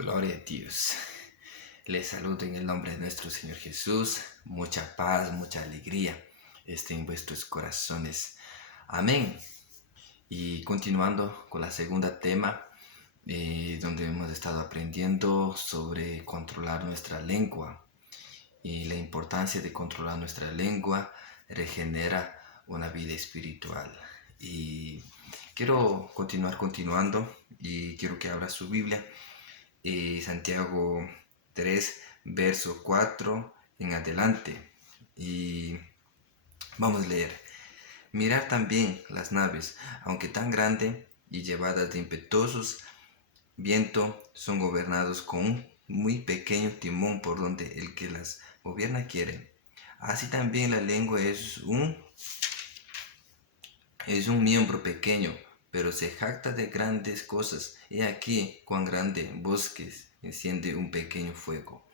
Gloria a Dios. Les saludo en el nombre de nuestro Señor Jesús. Mucha paz, mucha alegría esté en vuestros corazones. Amén. Y continuando con la segunda tema, donde hemos estado aprendiendo sobre controlar nuestra lengua. Y la importancia de controlar nuestra lengua regenera una vida espiritual. Y quiero continuando y quiero que abra su Biblia. Santiago 3, verso 4 en adelante. Y vamos a leer. Mirad también las naves, aunque tan grandes y llevadas de impetuosos viento, son gobernados con un muy pequeño timón por donde el que las gobierna quiere. Así también la lengua es un miembro pequeño, pero se jacta de grandes cosas. He aquí cuán grande bosque enciende un pequeño fuego.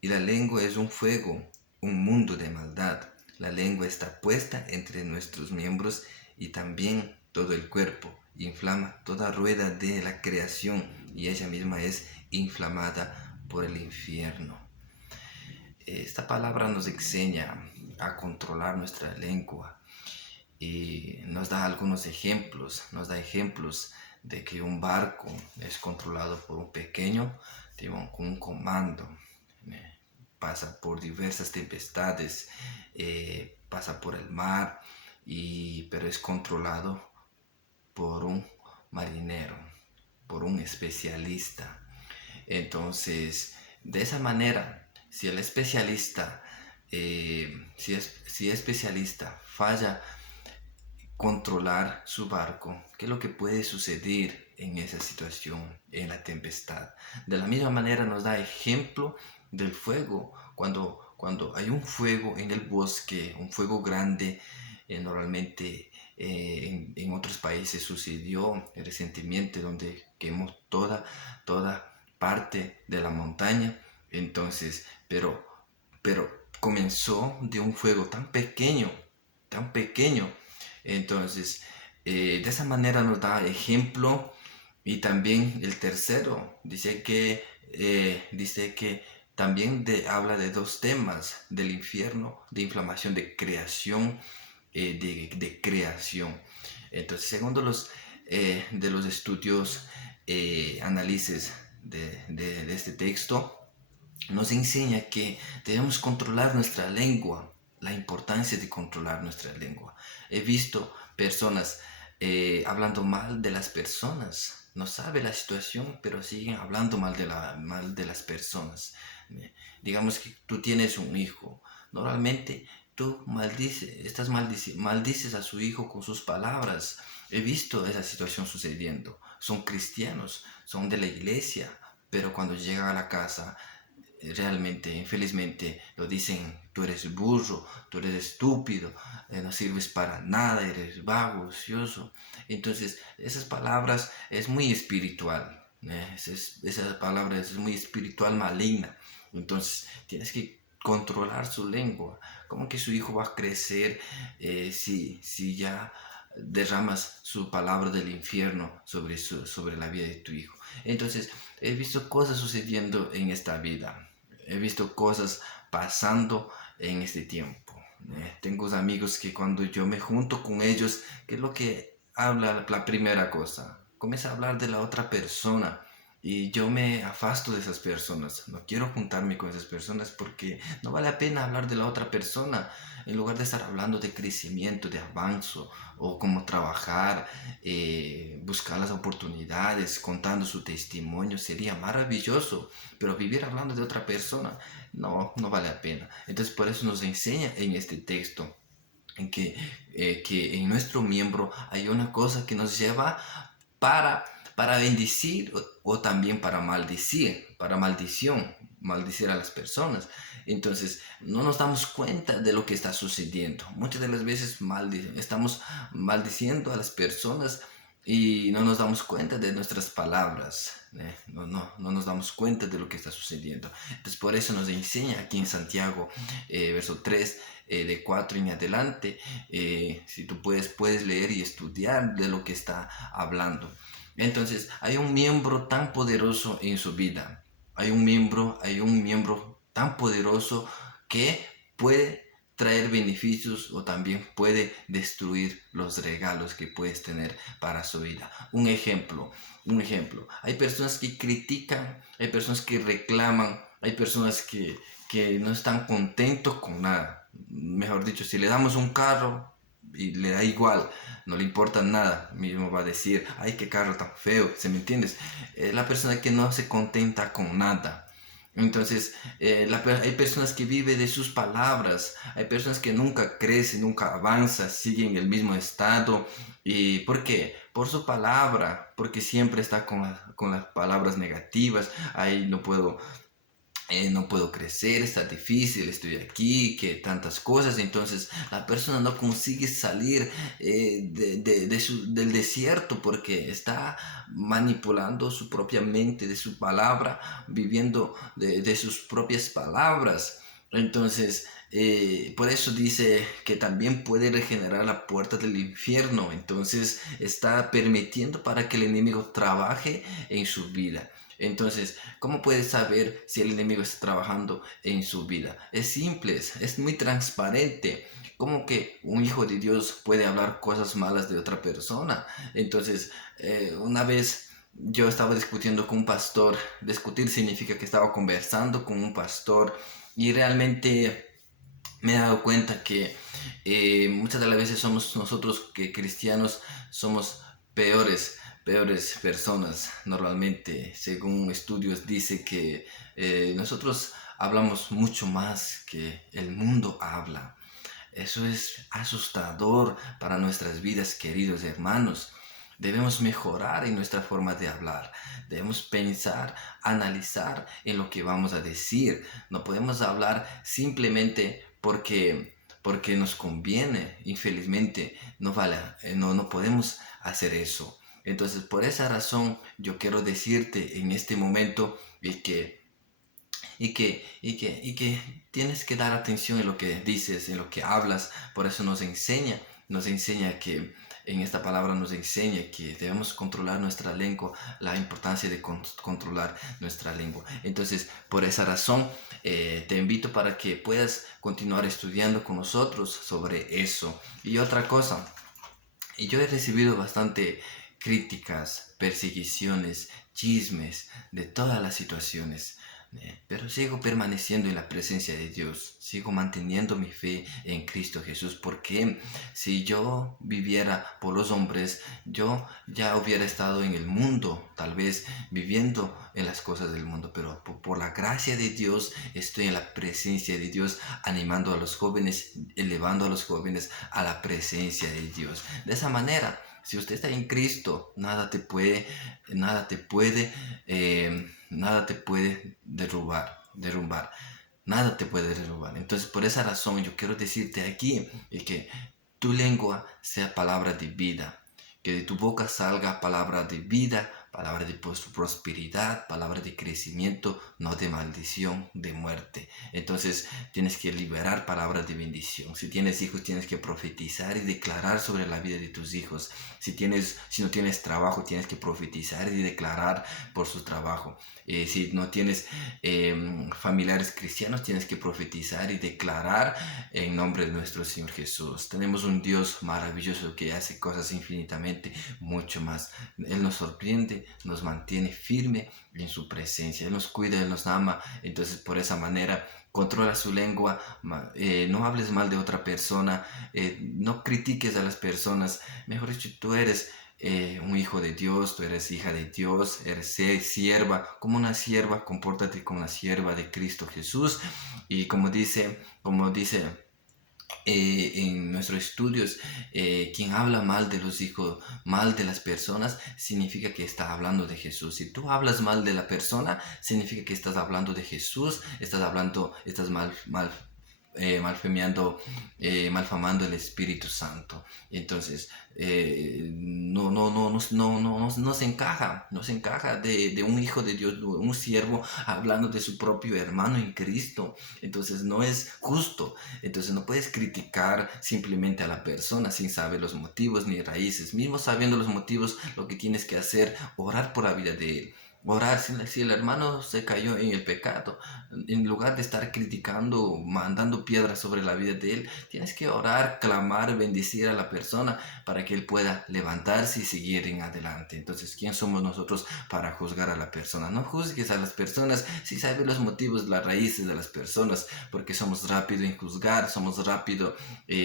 Y la lengua es un fuego, un mundo de maldad. La lengua está puesta entre nuestros miembros y también todo el cuerpo. Inflama toda rueda de la creación y ella misma es inflamada por el infierno. Esta palabra nos enseña a controlar nuestra lengua y nos da algunos ejemplos. Nos da ejemplos de que un barco es controlado por un pequeño timón con un comando. Pasa por diversas tempestades, pasa por el mar, pero es controlado por un marinero, por un especialista. Entonces, de esa manera, si el especialista, si el especialista falla controlar su barco, ¿qué es lo que puede suceder en esa situación, en la tempestad? De la misma manera nos da ejemplo del fuego. Cuando hay un fuego en el bosque, un fuego grande, normalmente en otros países sucedió recientemente donde quemó toda parte de la montaña. Entonces, pero comenzó de un fuego tan pequeño. Entonces, de esa manera nos da ejemplo. Y también el tercero dice que también habla de dos temas: del infierno, de inflamación, de creación, de creación. Entonces, según de los estudios, análisis de este texto, nos enseña que debemos controlar nuestra lengua, la importancia de controlar nuestra lengua. He visto personas hablando mal de las personas. No sabe la situación, pero siguen hablando mal de las personas. Digamos que tú tienes un hijo. Normalmente tú maldices a su hijo con sus palabras. He visto esa situación sucediendo. Son cristianos, son de la iglesia, pero cuando llegan a la casa, realmente, infelizmente, lo dicen: tú eres burro, tú eres estúpido, no sirves para nada, eres vago, ocioso. Entonces, esas palabras es muy espiritual, esa palabra es muy espiritual, maligna. Entonces, tienes que controlar su lengua. ¿Cómo que su hijo va a crecer si ya derramas su palabra del infierno sobre la vida de tu hijo? Entonces, he visto cosas sucediendo en esta vida. He visto cosas pasando en este tiempo. Tengo amigos que cuando yo me junto con ellos, ¿qué es lo que habla la primera cosa? Comienza a hablar de la otra persona. Y yo me afasto de esas personas. No quiero juntarme con esas personas porque no vale la pena hablar de la otra persona. En lugar de estar hablando de crecimiento, de avance o cómo trabajar, buscar las oportunidades, contando su testimonio, sería maravilloso. Pero vivir hablando de otra persona, no vale la pena. Entonces por eso nos enseña en este texto en que en nuestro miembro hay una cosa que nos lleva para bendecir o también para maldecir, para maldecir a las personas. Entonces no nos damos cuenta de lo que está sucediendo. Muchas de las veces estamos maldiciendo a las personas y no nos damos cuenta de nuestras palabras. No nos damos cuenta de lo que está sucediendo. Entonces por eso nos enseña aquí en Santiago, verso 3, de 4 en adelante. Si tú puedes leer y estudiar de lo que está hablando. Entonces, hay un miembro tan poderoso en su vida. Hay un miembro tan poderoso que puede traer beneficios o también puede destruir los regalos que puedes tener para su vida. Un ejemplo. Hay personas que critican, hay personas que reclaman, hay personas que no están contentos con nada. Mejor dicho, si le damos un carro y le da igual, no le importa nada, mismo va a decir, ay, qué carro tan feo, ¿se me entiendes? La persona que no se contenta con nada. Entonces, hay personas que viven de sus palabras, hay personas que nunca crecen, nunca avanzan, siguen el mismo estado. ¿Y por qué? Por su palabra, porque siempre está con las palabras negativas. Ay, no puedo crecer, está difícil, estoy aquí, que tantas cosas. Entonces la persona no consigue salir del desierto porque está manipulando su propia mente, de su palabra, viviendo de sus propias palabras. Entonces, por eso dice que también puede regenerar la puerta del infierno. Entonces está permitiendo para que el enemigo trabaje en su vida. Entonces, ¿cómo puedes saber si el enemigo está trabajando en su vida? Es simple, es muy transparente. ¿Cómo que un hijo de Dios puede hablar cosas malas de otra persona? Entonces, una vez yo estaba discutiendo con un pastor. Discutir significa que estaba conversando con un pastor y realmente me he dado cuenta que muchas de las veces somos nosotros que cristianos somos peores personas. Normalmente, según estudios, dice que nosotros hablamos mucho más que el mundo habla. Eso es asustador para nuestras vidas, queridos hermanos. Debemos mejorar en nuestra forma de hablar. Debemos pensar, analizar en lo que vamos a decir. No podemos hablar simplemente porque nos conviene. Infelizmente, no podemos hacer eso. Entonces, por esa razón, yo quiero decirte en este momento y que tienes que dar atención en lo que dices, en lo que hablas. Por eso nos enseña que en esta palabra nos enseña que debemos controlar nuestra lengua, la importancia de controlar nuestra lengua. Entonces, por esa razón, te invito para que puedas continuar estudiando con nosotros sobre eso. Y otra cosa, y yo he recibido bastante críticas, perseguiciones, chismes de todas las situaciones. Pero sigo permaneciendo en la presencia de Dios, sigo manteniendo mi fe en Cristo Jesús, porque si yo viviera por los hombres, yo ya hubiera estado en el mundo, tal vez viviendo en las cosas del mundo, pero por la gracia de Dios estoy en la presencia de Dios, animando a los jóvenes, elevando a los jóvenes a la presencia de Dios. De esa manera, si usted está en Cristo, nada te puede, nada te puede derrumbar. Nada te puede derrumbar. Entonces, por esa razón, yo quiero decirte aquí que tu lengua sea palabra de vida. Que de tu boca salga palabra de vida, palabra de prosperidad, palabra de crecimiento, no de maldición, de muerte. Entonces tienes que liberar palabras de bendición. Si tienes hijos, tienes que profetizar y declarar sobre la vida de tus hijos. Si no tienes trabajo, tienes que profetizar y declarar por su trabajo. Si no tienes familiares cristianos, tienes que profetizar y declarar en nombre de nuestro Señor Jesús. Tenemos un Dios maravilloso que hace cosas infinitamente mucho más. Él nos sorprende, nos mantiene firme en su presencia. Él nos cuida, Él nos ama. Entonces, por esa manera, controla su lengua, no hables mal de otra persona, no critiques a las personas. Mejor dicho, tú eres un hijo de Dios, tú eres hija de Dios, eres sierva, como una sierva, compórtate como una sierva de Cristo Jesús. Y como dice en nuestros estudios, quien habla mal de los hijos, mal de las personas, significa que está hablando de Jesús. Si tú hablas mal de la persona, significa que estás hablando de Jesús, estás malfamando el Espíritu Santo. Entonces, no se encaja de un hijo de Dios, un siervo hablando de su propio hermano en Cristo. Entonces no es justo. Entonces no puedes criticar simplemente a la persona sin saber los motivos ni raíces. Mismo sabiendo los motivos, lo que tienes que hacer, orar por la vida de él. Orar si el hermano se cayó en el pecado, en lugar de estar criticando, mandando piedras sobre la vida de él, tienes que orar, clamar, bendecir a la persona para que él pueda levantarse y seguir en adelante. Entonces, ¿quién somos nosotros para juzgar a la persona? No juzgues a las personas si sabes los motivos, las raíces de las personas, porque somos rápidos en juzgar, somos rápidos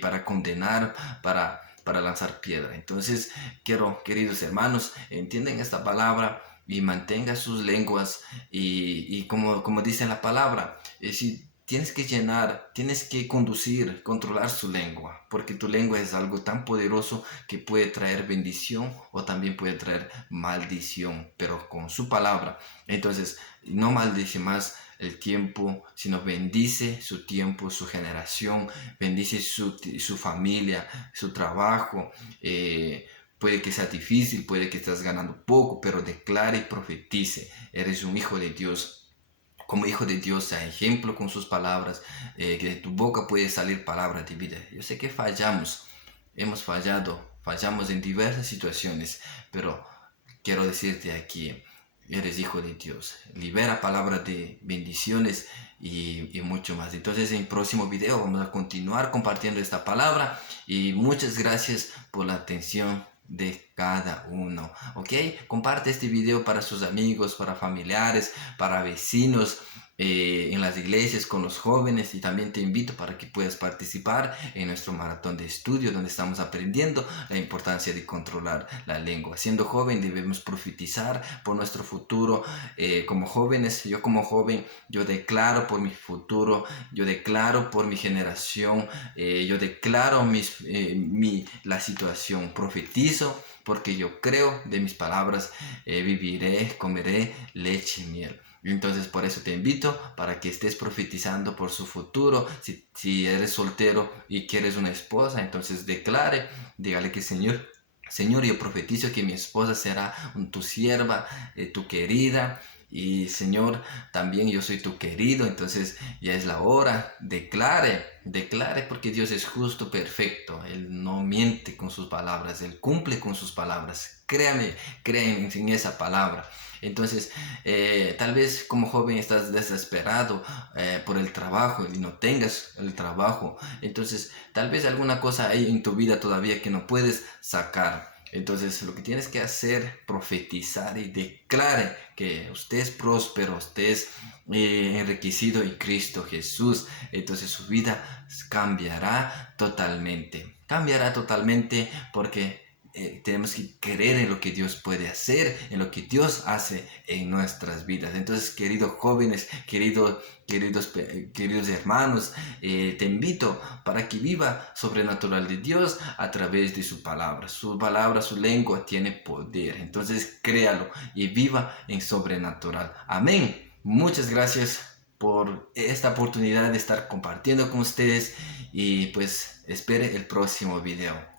para condenar, para lanzar piedra. Entonces, queridos hermanos, entienden esta palabra y mantenga sus lenguas y como dice la palabra, si tienes que llenar, tienes que conducir, controlar su lengua, porque tu lengua es algo tan poderoso que puede traer bendición o también puede traer maldición, pero con su palabra. Entonces, no maldice más el tiempo, sino bendice su tiempo, su generación, bendice su familia, su trabajo. Puede que sea difícil, puede que estés ganando poco, pero declare y profetice. Eres un hijo de Dios. Como hijo de Dios, sea ejemplo con sus palabras, que de tu boca puede salir palabra de vida. Yo sé que hemos fallamos en diversas situaciones, pero quiero decirte aquí, eres hijo de Dios. Libera palabras de bendiciones y mucho más. Entonces en el próximo video vamos a continuar compartiendo esta palabra y muchas gracias por la atención de cada uno, ¿ok? Comparte este video para sus amigos, para familiares, para vecinos, en las iglesias, con los jóvenes, y también te invito para que puedas participar en nuestro maratón de estudio donde estamos aprendiendo la importancia de controlar la lengua. Siendo joven debemos profetizar por nuestro futuro. Como jóvenes, yo como joven, yo declaro por mi futuro, yo declaro por mi generación, yo declaro la situación, profetizo porque yo creo de mis palabras, viviré, comeré leche y miel. Entonces por eso te invito para que estés profetizando por su futuro. Si eres soltero y quieres una esposa, entonces dígale que Señor, yo profetizo que mi esposa será tu sierva, tu querida. Y Señor, también yo soy tu querido, entonces ya es la hora. Declare porque Dios es justo, perfecto. Él no miente con sus palabras, Él cumple con sus palabras. Créanme en esa palabra. Entonces, tal vez como joven estás desesperado por el trabajo y no tengas el trabajo. Entonces, tal vez alguna cosa hay en tu vida todavía que no puedes sacar. Entonces, lo que tienes que hacer, profetizar y declare que usted es próspero, usted es enriquecido en Cristo Jesús. Entonces, su vida cambiará totalmente. Cambiará totalmente porque tenemos que creer en lo que Dios puede hacer, en lo que Dios hace en nuestras vidas. Entonces, queridos jóvenes, queridos hermanos, te invito para que viva sobrenatural de Dios a través de su palabra. Su palabra, su lengua tiene poder. Entonces, créalo y viva en sobrenatural. Amén. Muchas gracias por esta oportunidad de estar compartiendo con ustedes y pues espere el próximo video.